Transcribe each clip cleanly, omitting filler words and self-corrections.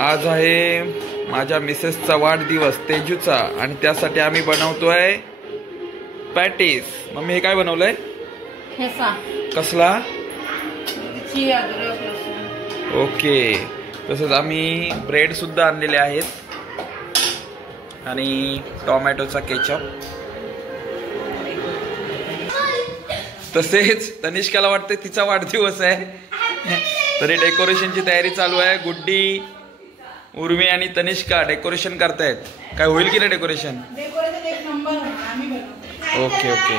आज आहे माझ्या मिसेसचा वाढदिवस तेजूचा आणि त्यासाठी आम्ही बनवतोय पॅटीस. मम्मी हे काय बनवलंय? कसला? ओके. तसंच आम्ही ब्रेड सुद्धा आणलेले आहेत आणि टोमॅटोचा केचप. तसेच तनिष्काला वाटते तिचा वाढदिवस आहे तरी डेकोरेशनची तयारी चालू आहे. गुड्डी, उर्मी आणि तनिष्का डेकोरेशन करतायत. काय होईल की नाही डेकोरेशन? Okay okay.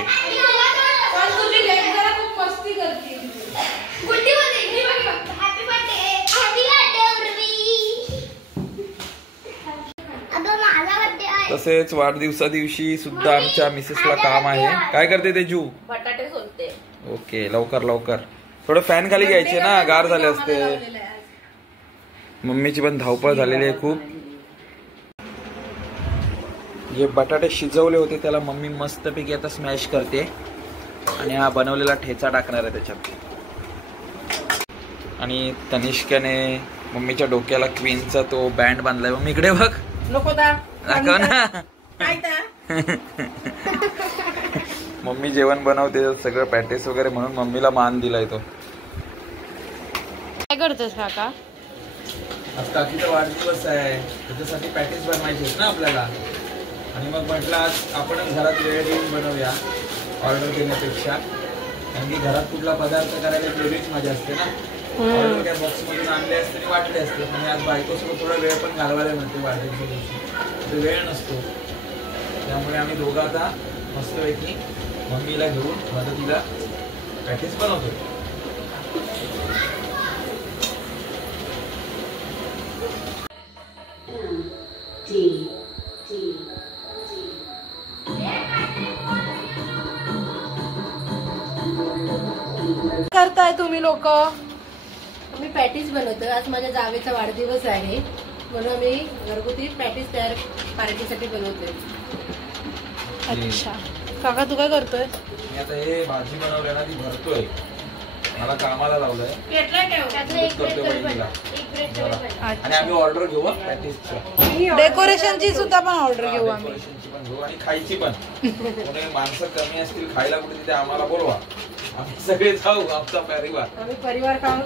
तसेच वाढदिवसा दिवशी सुद्धा आमच्या मिसेसला काम आहे. काय करते तेजू? बटाटे सोलते. ओके, लवकर लवकर. थोडं फॅन खाली घ्यायचे ना, गार झाले असते. मम्मीची पण धावपळ झालेली आहे खूप. जे बटाटे शिजवले होते त्याला मम्मी मस्तपैकी आता स्मॅश करते आणि हा बनवलेला ठेचा टाकणार आहे त्याच्यात. आणि तनिष्काने मम्मीच्या डोक्याला क्वीनचा तो बँड बांधलाय. मम्मी इकडे बघ. नको दाखव ना. मम्मी जेवण बनवते सगळं पॅटेस वगैरे म्हणून मम्मीला मान दिलाय तो. काय करतोस काका? आज काकीचा वाढदिवस आहे त्याच्यासाठी पॅटेस बनवायचे ना आपल्याला. आणि मग म्हटलं आज आपण घरात वेळ देऊन बनवूया ऑर्डर देण्यापेक्षा. कारण की घरात कुठला पदार्थ करायला वेगळीच मजा असते ना. ऑर्डर त्या बॉक्स मधून आणले असते आणि वाटले असते. म्हणजे आज बायकोसोबत थोडा वेळ पण घालवायला मिळते वाढदिवसा दिवशी. वेळ नसतो त्यामुळे आम्ही दोघं आता मस्तपैकी मम्मीला घेऊन मदतीला पॅकेज बनवतो. करताय तुम्ही लोक? मी पॅटीस बनवतो. आज माझ्या जावेचा वाढदिवस आहे म्हणून मी घरगुती पॅटीस तयार पार्टीसाठी बनवतोय. अच्छा काका तू काय करतोय? मी आता हे भाजी बनवली ना ती भरतोय. मला कामाला लावलंय. आणि आम्ही ऑर्डर घेऊ पॅटीसची. डेकोरेशनची सुद्धा पण ऑर्डर घेऊ आम्ही. आणि खायची पण. माणसं कमी असतील खायला कुठे तिथे आम्हाला बोलवा. आम्ही सगळे जाऊ. आमचा परिवार. आम्ही परिवार खाऊन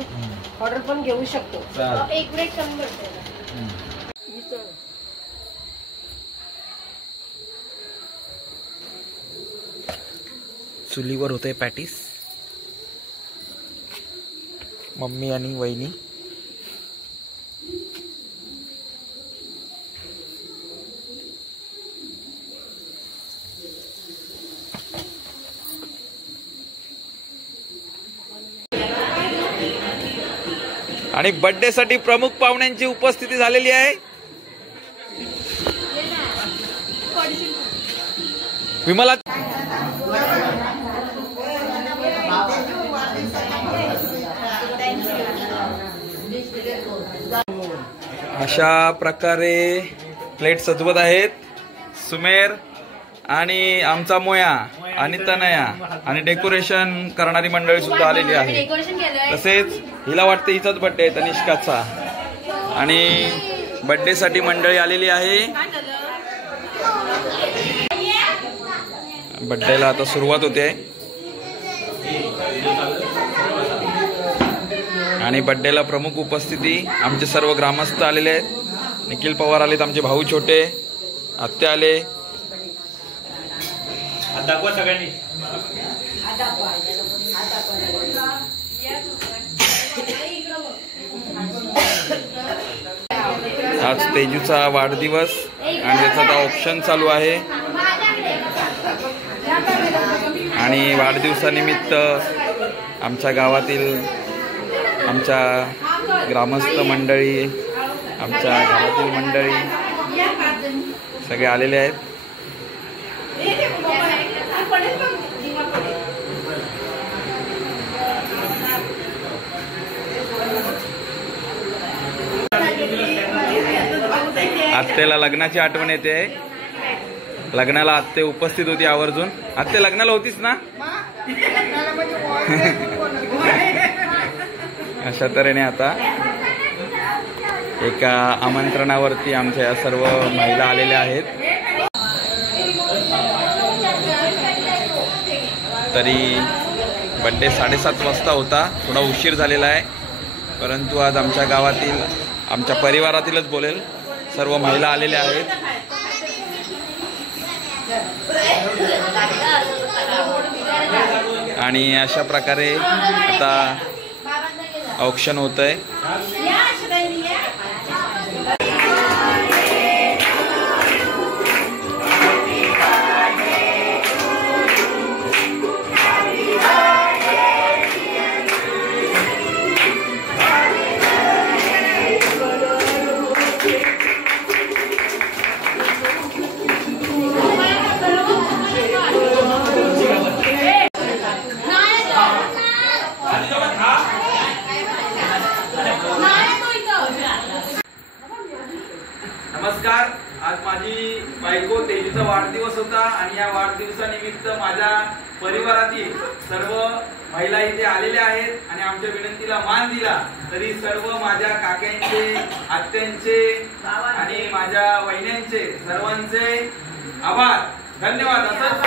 ऑर्डर पण घेऊ शकतो. एक प्लेट कमी करतो. चुलीवर होते पॅटीस. मम्मी आणि वहिनी. आणि बर्थडे साठी प्रमुख पाहुण्यांची उपस्थिती झालेली आहे. विमला अशा प्रकारे प्लेट सजवत आहेत सुमेर आणि आमचा मोया आणि तनया. आणि डेकोरेशन करणारी मंडळी सुद्धा आलेली आहे. तसेच हिला वाटते हिचाच बर्थडे आहे तनिष्काचा. आणि बर्थडे साठी मंडळी आलेली आहे. बर्थडेला आता सुरुवात होते आणि बर्थडेला प्रमुख उपस्थिती आमचे सर्व ग्रामस्थ आलेले आहेत. निखिल पवार आलेत, आमचे भाऊ छोटे, आत्या आले. सगळ्यांनी आज तेजूचा वाढदिवस आणि त्याचा आता ऑप्शन चालू आहे. आणि वाढदिवसानिमित्त आमच्या गावातील आमच्या ग्रामस्थ मंडळी, आमच्या घरातील मंडळी सगळे आलेले आहेत. आत्तेला लग्नाची आठवण येते. लग्नाला आत्ते उपस्थित होती आवर्जून. आत्ते लग्नाला होतीस ना? अशा तऱ्हेने आता एका आमंत्रणावरती आमच्या सर्व महिला आलेल्या आहेत. तरी बड्डे 7:30 वाजता होता, थोडा उशीर झालेला आहे, परंतु आज आमच्या गावातील आमच्या परिवारातीलच बोलेल सर्व महिला आलेल्या आहेत. आणि अशा प्रकारे आता औक्षण होत आहे. नमस्कार. आज माझी बायको तेजीचा वाढदिवस होता आणि या वाढदिवसानिमित्त माझ्या परिवारातील सर्व महिला इथे आलेल्या आहेत आणि आमच्या विनंतीला मान दिला. तरी सर्व माझ्या काकांचे, आत्यांचे आणि माझ्या वहिन्यांचे सर्वांचे आभार, धन्यवाद. असंच